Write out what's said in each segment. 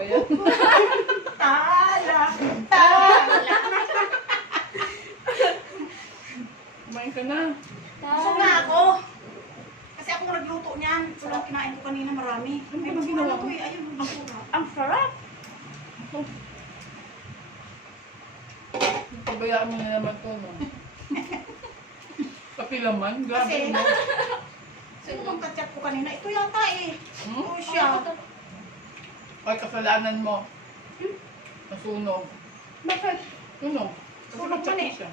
ba yan? Tala! Tala! Kumain ka na. Gusto nga ako. Kasi ako nagluto niyan. Sarap kinain ko kanina marami. May basura na to eh. Ayun, basura. Ang sarap. Pabayaan mo na naman to, no? Kapilaman, grabe Kasi, mo. sino bang kachat ko kanina? Ito yata eh. Hmm? Ito siya. Ay, kasalanan mo. Nasunog. Bakit? Sunog. Kasi Sunog nagchat man eh. siya.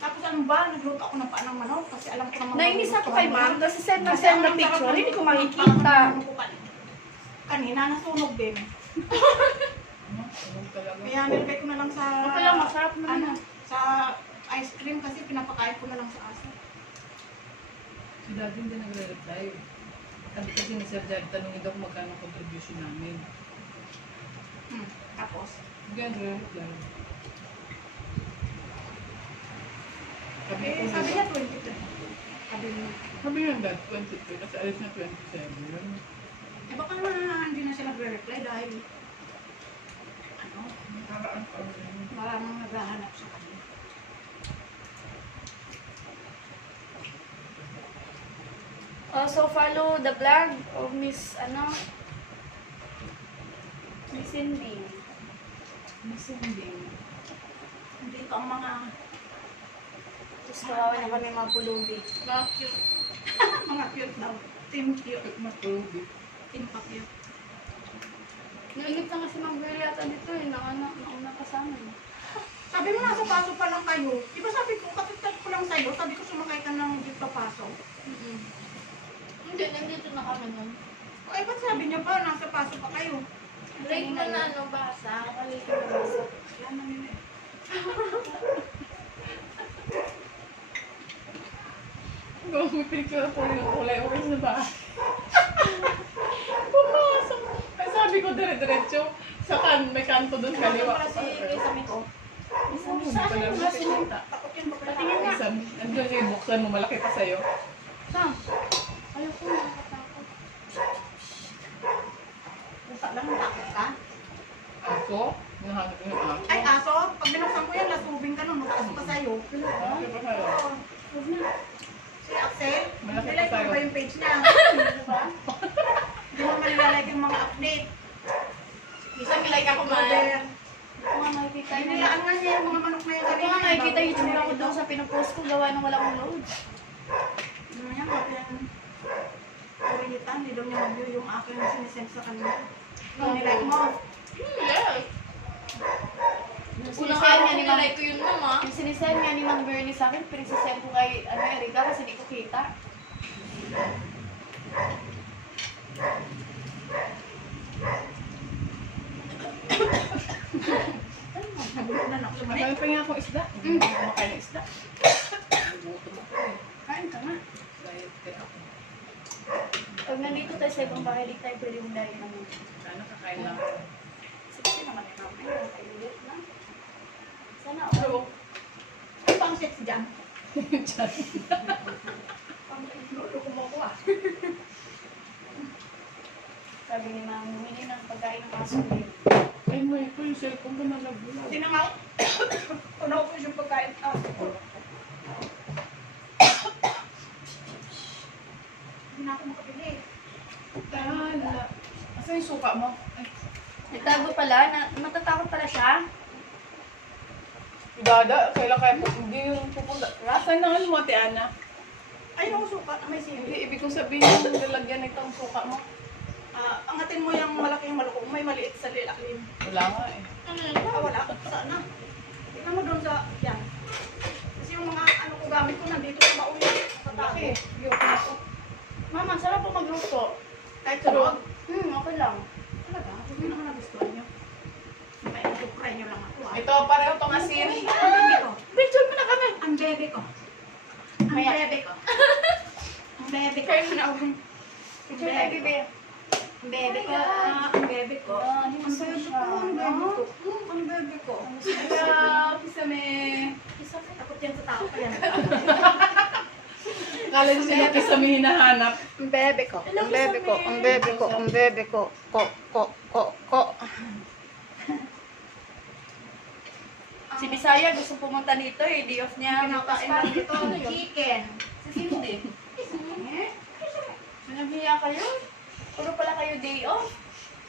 Tapos ano ba? Nagluto ako ng paanang manok kasi alam ko naman. Nainis ako kay ma'am kasi send na Kasi send ang na sarap picture. ng Hindi ko luto ng makikita. paanang manok ko kanina nasunog din. Ano? Sunog talaga. Kaya nilagay ko na lang sa Okay lang, masarap na ano, naman. sa ice cream kasi pinapakain ko na lang sa aso. Si Daddy hindi nagre-reply. Sabi kasi ni Sir Dad, tanongin daw kung magkano ang contribution namin. Tapos, Hindi nagre-reply. Sabi ko, sabi niya 22. Sabi niya. Sabi niya Dad, 23 kasi alis na 27. Eh baka naman hindi na siya nagre-reply dahil ano, Nakaraan pa rin. maraming naghahanap sa kanya. So follow the vlog of Miss Miss Cindy. Masinding. Dito ang mga Tapos kawawa na kami mga pulubi. mga cute. Mga cute daw. Team cute. Matulog. Team pa cute. Nainip na kasi mag-girl yata dito eh. Nauna kasama eh. Sabi mo nasa paso pa lang kayo. Di ba sabi ko, katitat ko lang sa'yo, sabi ko sumakay ka ng jeep paso. Hindi, nandito na kami nun. Ay, ba't sabi niya ba, nasa paso pa kayo? Late mo na basa. Late mo na basa. Yan na nila eh. May picture po yung kulay-orange na ba? Pumasok. Ay, sabi ko dire-diretso. May kanto doon Ano kaliwa. pala si Isami ko? Saan Saan pala yung mo glass mo? nakikita? Takot yun, bakit Patingin nga. Isang, andun yung buksan mo, malaki pa sa'yo. Saan? Ayoko na nakatakot. Basta lang, takot ka. Ako? Nahanap yung ako. Ay, aso, pag binuksan ko yan, lasubing ka nun, mataas pa sa'yo. Malaki pa sa'yo. Oo. Huwag na. Si Axel, Malaki pa nilike mo sa'yo. ba yung page niya? Diba? Hindi mo manilalike yung mga update. Isa nilike ako mother. Ako nga makikita yun. Nilaan nga niya yung mga manok na yun. Ako nga nakikita yung tsura ko doon sa pinupost ko gawa ng walang load. Ano yan, bakit yan? Kawinitan, hindi daw niya mag-view yung aking sinisend sa kanya. Yung nilike mo. Yes. Yung Unang sinisend araw nga ko ni Ma'am, nilike ko yun, mama. yung sinisend nga ni Ma'am Bernie sa akin, pero sisend ko kay Erika kasi di ko kita. Nagulat na ako. Mahal pa nga akong isda. Hindi ako kumakain ng isda. Nagutom ako eh. Kain ka nga. Diet kaya ako. Pag nandito tayo sa ibang bahay, di tayo pwede mong dahil naman. Sana kakain lang ako. Siksi naman ikaw. Nakailit na. Sana Pero, ako. Ano pang sex dyan? dyan. Lolo ko mo ko ah. Sabi ni Ma'am, humili ng pagkain ng aso niya. Ay, may ko yung cellphone ko nalagulaw. Hindi na nga. Puno ko yung pagkain. Hindi na ako makabili. Tala. Asa yung suka mo? Ay, Nagtago pala, matatakot pala siya. Dada, kailan kaya hindi yung pupunta. Asan na ano mo, Ate Ana? Ay, ako suka. May sili. Hindi, ibig kong sabihin yung lalagyan itong suka mo. Angatin mo yung malaking malukong. May maliit sa lilalim. Wala nga eh. Wala. Sana. Tingnan mo doon sa yan. Kasi yung mga ano ko gamit ko nandito sa baon yan. Patake. Yung ako. Mama, sarap po magluto. Kahit sa loob. Okay lang. Talaga. Hindi naman nagustuhan nyo. May nag-try nyo lang ako ah. Ito, pareho itong asin. Ang bebe ko. Picture mo na kami. Ang bebe ko. Ang Maya. bebe ko. Ang bebe ko. Kaya mo na ako. Picture tayo, bebe. Ang bebe ko. Ang bebe ko. Hindi mo Ang sa bebe ko. siya. Ang bebe ko. Ang bebe ko. Hello, kisame. Takot yan sa tao. Kaya Kala niyo sila kisame hinahanap. Ang bebe ko, ang bebe ko, ang bebe ko, ang bebe ko. Ko. Si Bisaya gusto pumunta dito eh. Day off niya. Kinakain lang dito, chicken. Sino din? Naghiya kayo? Puro pala kayo day off?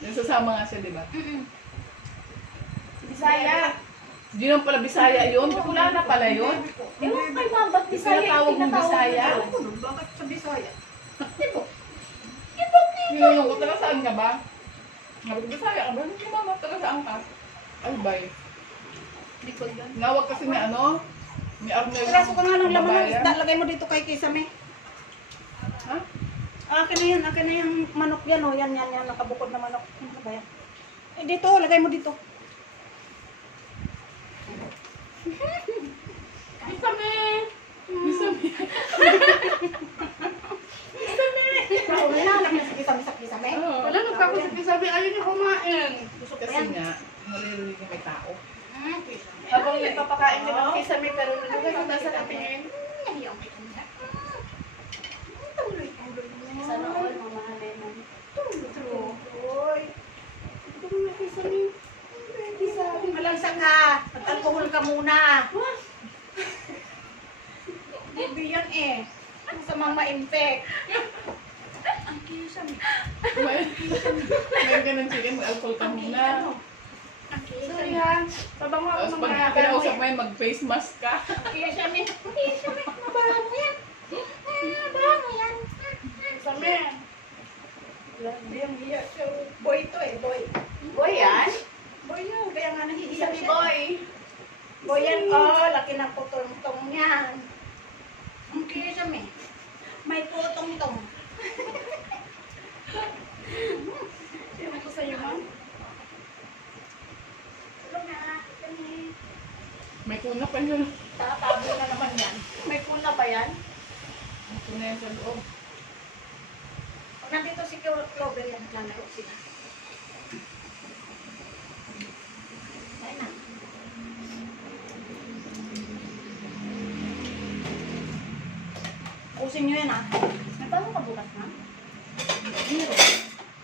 Yung sasama nga siya, di ba? Si Bisaya. Hindi naman pala Bisaya yun. Wala na pala yun. Ewan kay ma'am, ba't Bisaya? Tinatawag mong Bisaya? Bakit sa Bisaya? Nilulong ko, taga saan ka ba? Sabi ko, Bisaya ka ba? Hindi mama, taga saan ka? Albay. Likod yan. Nawag kasi ni ano? Ni Arnel. Piraso ko nga ng laman ng Kababayan. isda. Lagay mo dito kay Kisame. Ha? Akin na yung manok yan, oh. Yan, nakabukod na manok. Ano ba yan? Eh, dito, lagay mo dito. Bisame! Bisame. Wala na, lagay sa Kisame. Oo. Wala, nagkakasabi sabi, ayaw niya kumain. Gusto kasi nga, maririnig yung may tao. Habang nagpapakain naman kay Sami, pero nasa tabi niya yun. Sana all, mamahalin mo. Uy. Malangsa ka. Mag-alcohol ka muna. Hindi yan eh. Sa mga ma-infect. Ang Kisame. Ngayon ka ng chicken, mag-alcohol ka muna. Sorry ha, pabango ako Tapos ng pag mga kinausap mo yun, mag-face mask ka. Kisame. Mabango yan. Mabango yan. Sami. Grabe ang hiya siya. Boy to eh, boy. Boy yan? Boy yun. Kaya nga nahihiya Sami siya. boy. Boy yan, oh. Laki ng putong-tong yan. Ang Kisame. May putong-tong. Sino ko sa'yo, ma'am? May kuna pa yun. Tatabo na naman yan. May kuna pa yan? May kuna yan sa loob. Pag nandito si Clover yan, naglalaro sila. Kain na. Pusin nyo yan ah. Nagpaano ka bukas, ma'am?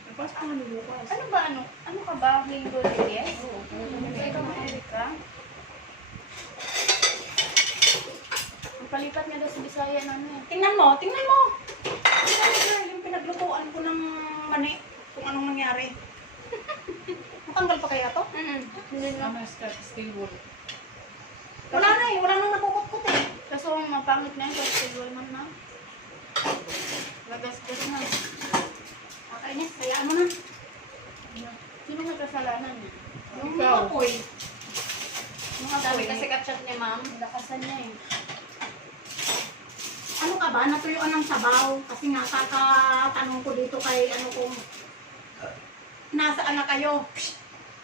Tapos pa nga bukas. Ano ba, ano? Ano ka ba? Linggo, yes? Oo. Sa'yo ka makilig ka? Ang palipat niya daw sa Bisaya na ano eh. Tingnan mo, tingnan mo. Tingnan mo girl, yung pinaglutuan ko ng mani. Kung anong nangyari. Matanggal pa kaya to? Hindi na. Tama, steel wool. Wala na eh, wala nang nakukutkot eh. Kaso mapangit na yun sa schedule man na. Lagas-gas na. Kakainis, hayaan mo na. Sino may kasalanan niya? Yung Ikaw. apoy. Mga Sabi kasi kasi kapsat niya, ma'am. Lakasan niya eh. Ano ka ba? Natuyuan ng sabaw. Kasi nga kakatanong ko dito kay ano kung nasaan na kayo. Psst!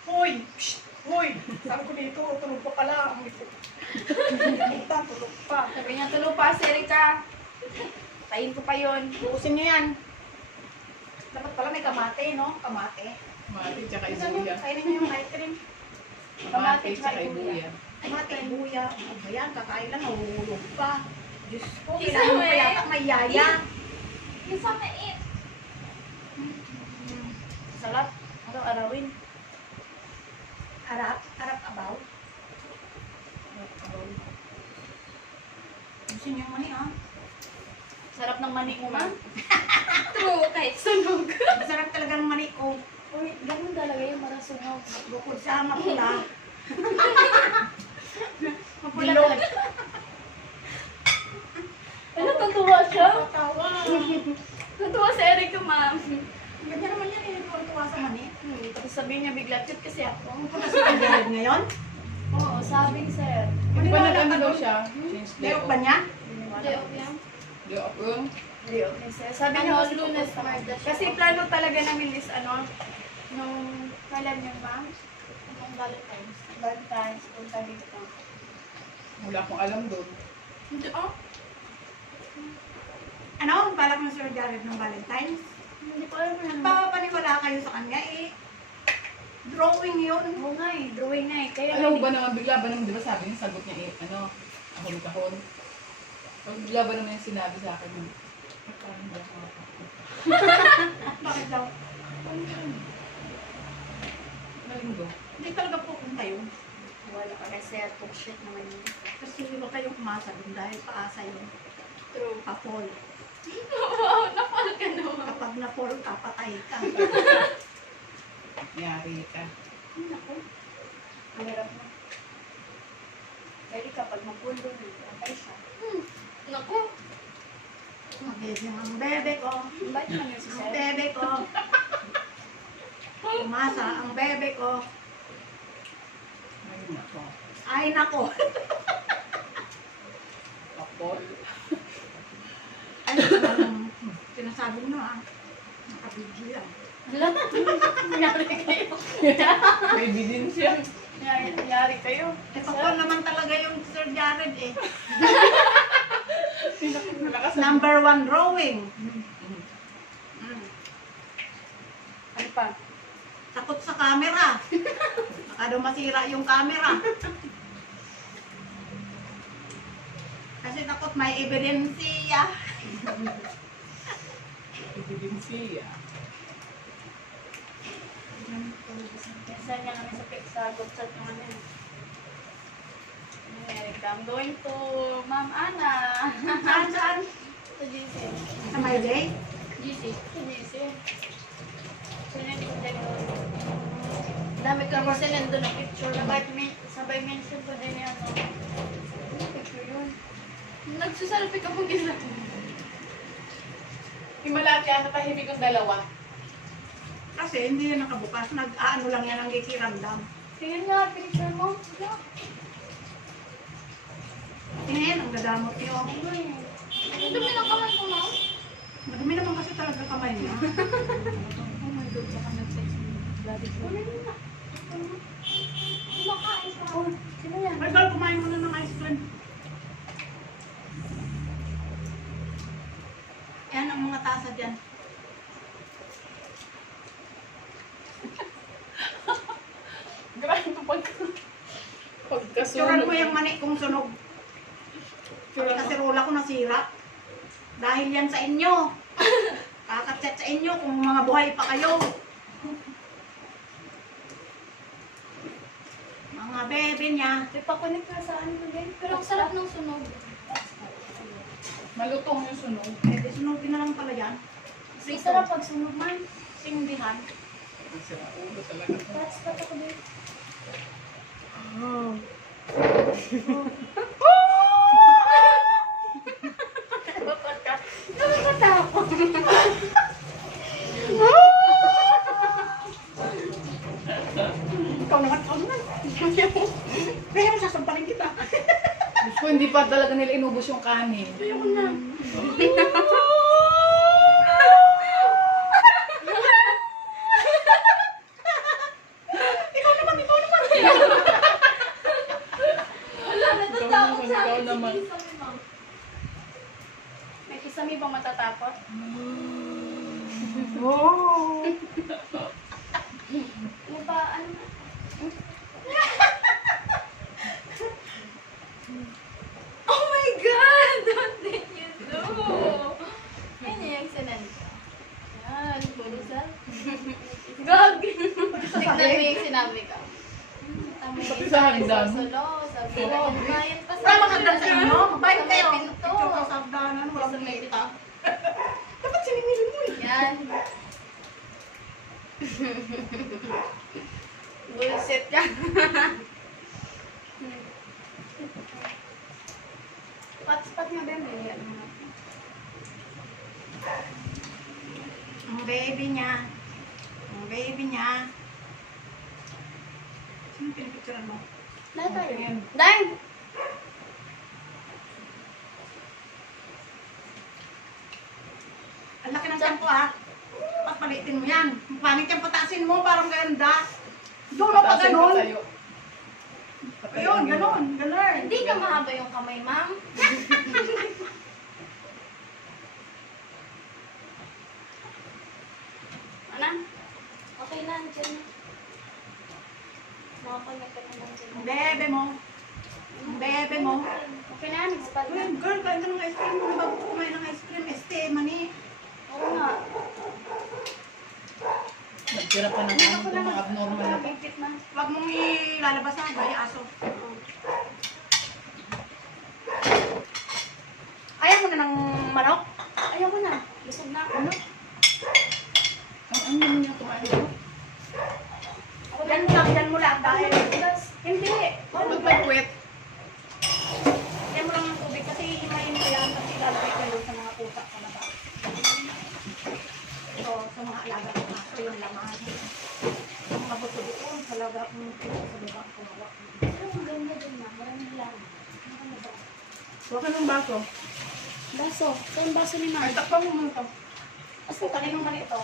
Hoy! Psst! Hoy! Sabi ko dito, tulog pa pala. Kita, tulog pa. Sabi niya, tulo pa, si Erika. Tayin ko pa yun. Buusin niyo yan. Dapat pala may kamate, no? Kamate. Mati tsaka Isa niyo, ibuya. kainin niyo yung ice cream. Mati tsaka ibuya. Kamate, buya. Ano ba yan? Kakain lang, nahulog pa. Diyos ko, Isa kailangan mo mo pa eh. yata may yaya. Yung sa mait. Sarap. Araw-arawin. Harap, harap abaw. Buusin niyo yung mani, ha? Sarap ng mani mo, ma'am. True, kahit sunog. Masarap talaga ng mani ko. Uy, ganun talaga yung para sunog. Bukod sa mapula. Mapula talaga. Ano, natuwa siya? Tawa. Natuwa si Erika, ma'am. Ganyan naman yan, eh. Tuwa sa mani. Tapos sabihin niya bigla, cute kasi ako. Kasi kagayad ngayon. Oo, sabing sir. Di ba Maniwala nag-ano ka daw doon? siya? Change day Layok off. ba niya? Hindi, okay yan. Day off yun. Hindi, okay sir. Sabi niya, Ano, lunes, Martes. Kasi plano talaga namin is nung kailan yun, ma'am? Nung Valentine's. Valentine's, punta dito. Wala akong alam doon. Hindi, oh. Ano? Balak ng Sir Jared ng Valentine's? Hindi ko alam yan. Papaniwala kayo sa kanya, eh. Drawing yun. Oo nga eh, drawing nga eh. Kaya Ano ba naman, bigla ba naman, di ba sabi niya, sagot niya eh, ano, kahon-kahon. Pag bigla ba naman yung sinabi sa akin, parang hindi ako makakapit. Bakit daw? Malinggo. Hindi talaga pupunta yun. Wala ka kasi at shit naman yun. Kasi huwag kayong umasa dun dahil paasa yun. True. Pa-fall. Wow, napal ka no. Kapag na-fall ka, patay ka. Yari ka. Ay, naku. Ang hirap mo. Pwede kapag mapundo, patay siya. Naku. Ang bebe ko. Ba't naman si Ang Sir? bebe ko. Umasa ang bebe ko. Ay, nako. Ay, nako. Apol. Ay, anong sinasabi nyo ah. Nakabidyo lang. Wala. Nangyari kayo. May bidin siya. Nangyari kayo. Eh, pa naman talaga yung Sir Jared eh. Malakas Number 1 drawing. Ano pa? Takot sa camera. Baka daw masira yung camera. Kasi takot may ebidensya. bidin siya. Minsan niya namin sa group chat ng ano yun. Eric, I'm going to Ma'am Ana. Saan, saan? Sa GC. Sa my day? GC. Sa GC. So, hindi ko dyan yun. Dami ka kasi nandun na picture. Sabay mention ko din yung ano. Ano picture yun? Nagsuselfie ka mo gila. Himalati ang natahimik ang dalawa. Kasi hindi yan nakabukas. Nag-aano lang yan ang gikiramdam. Tingnan nga, picture mo. Yeah. Tingin, ang dadamot niyo. Ang dumi ng kamay ko, ma'am. Madumi naman kasi talaga kamay niya. Oh my God, baka nag-sex mo. Bloody ko. Ano yun na? Kumakain ka. Oh, sino yan? Ay, girl, kumain mo na ng ice cream. Yan ang mga tasa dyan. Grabe ito pagkasunod. Turan mo yung mani kong sunog. Pati kasi rola ko nasira. Dahil yan sa inyo. Kakachat sa inyo kung mga buhay pa kayo. Mga bebe niya. Ipakunik ka sa ano din. Pero ang sarap ng sunog. Malutong yung sunog. Eh, sunugin na lang pala yan. Ang sarap pag sunog man. Sindihan. Sira ulo talaga. Pats pa ako din. Bakit ka? Nakakatakot. Ikaw naman, ikaw naman. Kaya mo sasampaling kita. Diyos ko, hindi pa talaga nila inubos yung kanin. Ayoko na. Wala, natatakot sa Ikaw akin. naman. Si Kisame, ma'am. May kisame bang matatakot? Oh. Ano ba? Ano na? Oh my God! What did you do? Yan yung sinanda. Yan, puro sa... Gag! Tignan mo yung sinabi ka. Tama Pati yung sa sabi hagdan. Solo, sabi Oo. na bayan pa Wala magandang sa inyo. Mabait Sa may kayo. pinto. Ito ka sa hagdanan. Wala Sa may kita. Dapat siningilin mo eh. Yan. Bullshit ka. Pat-pat nga ba yun? Ang baby niya. Ang baby niya. Sino pinipicturean mo? Dahil tayo. Tingin. Dahil! Ang laki ng tiyan ko ah. Pagpalitin mo yan. Pangit yung pataasin mo, parang ganda. Doon pa Patasin ko ganun. tayo. Ayun, ganun. Ganun. Hindi ka mahaba yung kamay, ma'am. Ano? Okay na, dyan na. Makapagod ka naman dyan. Ang bebe mo. Ang bebe mo. Okay na, nag-spot na. Uy, girl, kain ka ng ice cream. Kung bago kumain ng ice cream, mani. Oo nga. Nagtira pa ng ano itong mga abnormal na. Nagpipit na. Huwag mong ilalabas na, gaya aso. Ayaw mo na ng manok? Ayaw ko na. Busog na ako. Ano? Ang naman niya kumain ko. Yan mo lang dahil. Hindi. Magpagwet. Yan mo lang ng tubig kasi himayin ko yan kasi lalagay ko yun sa mga pusa sa labas. So, sa mga alaga ko nga. So, yung laman. Yung mga buto doon, talaga yung pusa sa baba ko. Pero ang ganda din na. Maraming lang. Ano ba? Huwag ka ng baso. Baso. Saan baso ni Ay, Ma'am? takpan mo muna ito. Kasi kaninong mali ito.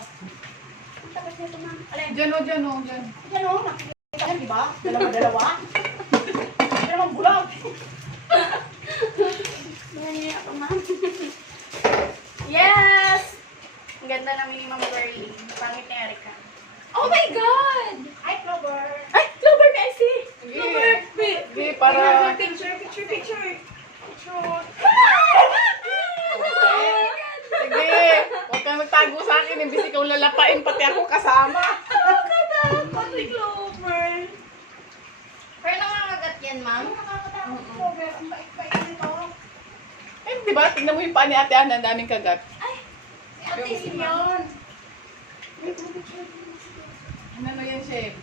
Ang tagat nito, Ma'am. Alin? Diyan o, diyan o, diyan. Yan o, nakikita yan, di ba? Dalawa-dalawa. Dalawang bulag. Nangyayari ako, Ma'am. Yes! Ang ganda namin ni Ma'am Girlie. Pangit ni Erica. Oh my God! Hi, Clover. Ay! Clover na si! Sige. Clover! Sige, para... Picture. Sure. Sige, huwag kang magtago sa akin. Imbis ikaw lalapain, pati ako kasama. Pati Clover. Pero nangangagat yan, Ma'am. Nakakatakot, Clover. Ang bait-bait nito. Eh, di ba? Tignan mo yung paa ni Ate Ana, ang daming kagat. Si Ate Sim yun. Ano yan, Chef?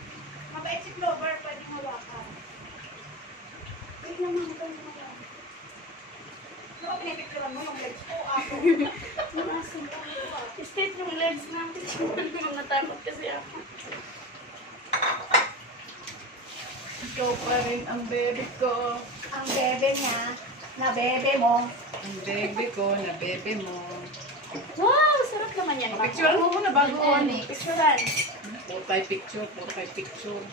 Mabait si Clover. Pwedeng hawakan. Wait lang, Ma'am. Ito na lang. Ano ba pinipicturan mo? Yung legs ko, ako. Masin. Straight yung legs natin. Natakot kasi ako. Ikaw pa rin ang bebe ko. Ang bebe niya, na bebe mo. Ang bebe ko na bebe mo. Wow! Sarap naman yan, Ma'am. Picture mo muna bago ano. Picturean. Puro tayo picture, puro tayo picture.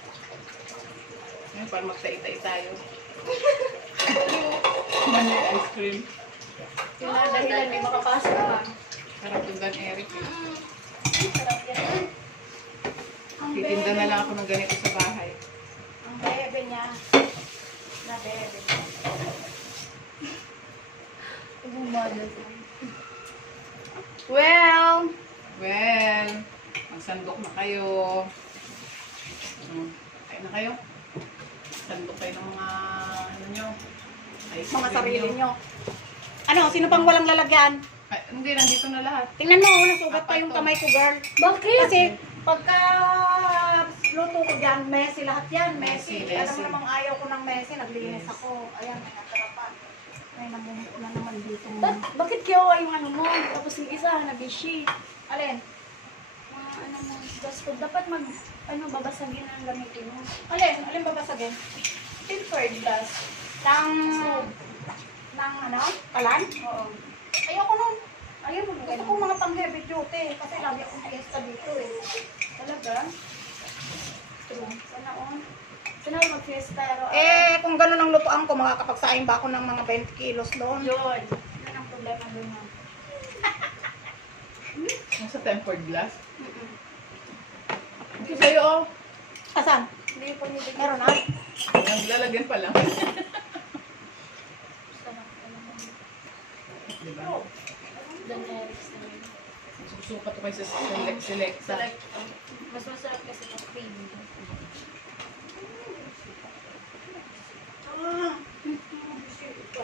Ngayon, para magtai-tai tayo. Man yung ice cream. Yun na dahilan may makapasok, Ma'am. Sarap yung Dan Eric. Eh. Sarap yan. Ang Titinda na lang ako ng ganito sa bahay. Ang bebe niya, na bebe mo. Well, Well, magsandok na kayo. Kain na kayo. Sandok kayo ng mga, ano nyo, ice Mga cream sarili nyo. nyo. Ano, sino pang walang lalagyan? Ay, hindi, nandito na lahat. Tingnan mo, nasugat pa yung kamay ko, girl. bakit? Kasi pagka luto ko dyan, messy lahat yan. Messy. Messy, Alam messy. mo namang ayaw ko ng messy, naglinis Yes. ako. Ayan, may natarapan. May namumuko na naman dito. Bakit kiyawa yung ano mo? Tapos yung isa, nabishi. Alin? Mga ano mo, gusto dapat babasagin ang gamitin mo. Alin? Alin babasagin? Tempered glass. Nang ano? Kalan? Oo. Ayoko nun. Ayaw mo Gusto ko mga pang heavy duty. Kasi lagi akong fiesta dito eh. Talaga? True. Sana on. Sana ako mag-fiesta. Kung ganun ang lutuan ko, makakapagsaing ba ako ng mga 20 kilos doon? Yun. Yan ang problema doon mo. Nasa tempered glass. Mm-mm. Ito sa'yo, oh. Asan? Hindi po nito. Meron na? Naglalagyan pa lang. Sarap ka naman. Diba? Dan Eric's na yun. Susukat ko kayo sa select. Select. Mas masarap kasi pag creamy.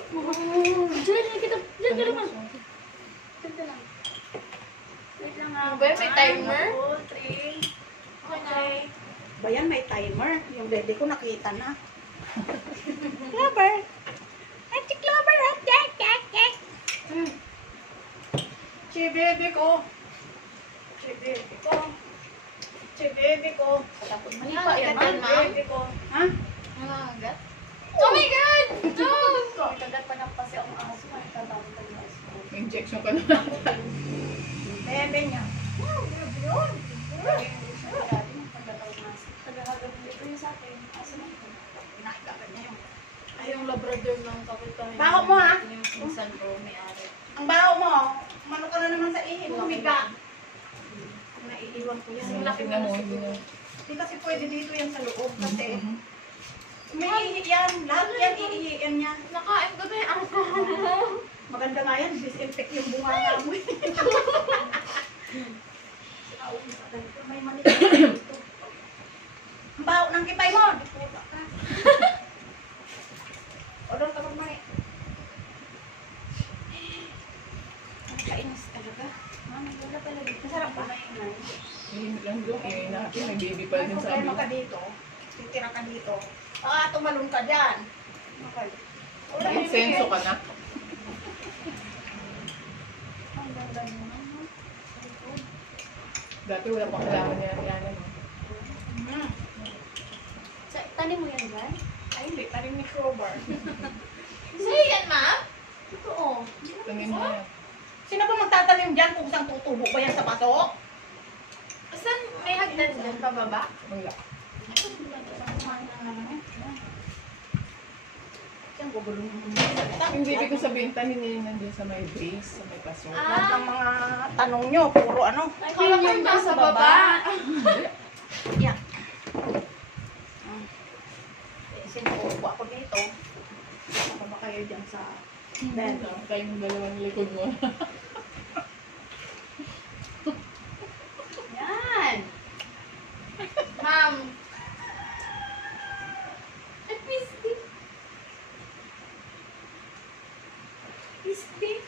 Diyan kita. Diyan ka naman. Diyan ka lang. Wait lang nga. Ba, may timer? 1, 2, 3. Okay. Bayan, may timer. Yung bebe ko nakita na. Clover. Ate Clover. Si bebe ko. Si bebe ko. Si bebe ko. Tapos Mali pa yan, Ma'am. bebe ko. Ha? Nangangagat? Oh my God! No! Kagat pa na kasi akong aso. Ay, kagamit ang aso. May injection ka na. Bebe niya. Oh, bebe yun. Ay, yung Labrador ng kapitbahay. Baho mo, ha? Yung pinsan ko, may-ari. Ang baho mo, umano ka na naman sa ihin. Humiga. Naiiwan ko yan. Ang laki Tingnan mo, na hindi siguro. na. Hindi kasi pwede dito yan sa loob kasi May ihi yan. Lahat yan, iihiin niya. Nakain ko na yung alcohol mo. Maganda nga yan. Disinfect yung bunga mo. May mali dito. Ang baho ng kipay mo. O doon ka magmani. Ang kainis talaga. Mami, wala talaga. Masarap ba? Ihin lang doon. Ihin natin. May baby pa May din sa problema amin. ka dito. Titira ka dito. Tumalon ka dyan. Okay. Wala May senso ka na. Ang ganda naman. No? Dati wala pang kailangan niya yan. Ano. Mm. Tanim mo yan, Jan? Ay, hindi. Taring ni crowbar. Sa'yo yan, ma'am? Totoo. Tingin mo yan. Sino ba magtatanim dyan kung saan tutubo ba yan sa paso? Saan may hagdan dyan pababa? Wala. Yung baby ko sabihin, tanin niya yun nandun sa may base, sa may paso. Lahat ng mga tanong nyo, puro ano. Kala ko yung nasa baba. Yeah. Sinukupo ako dito. Baka ba kayo dyan sa bed? Tayong dalawang likod mo. Yan. Ma'am. Ay, pistik. Pistik.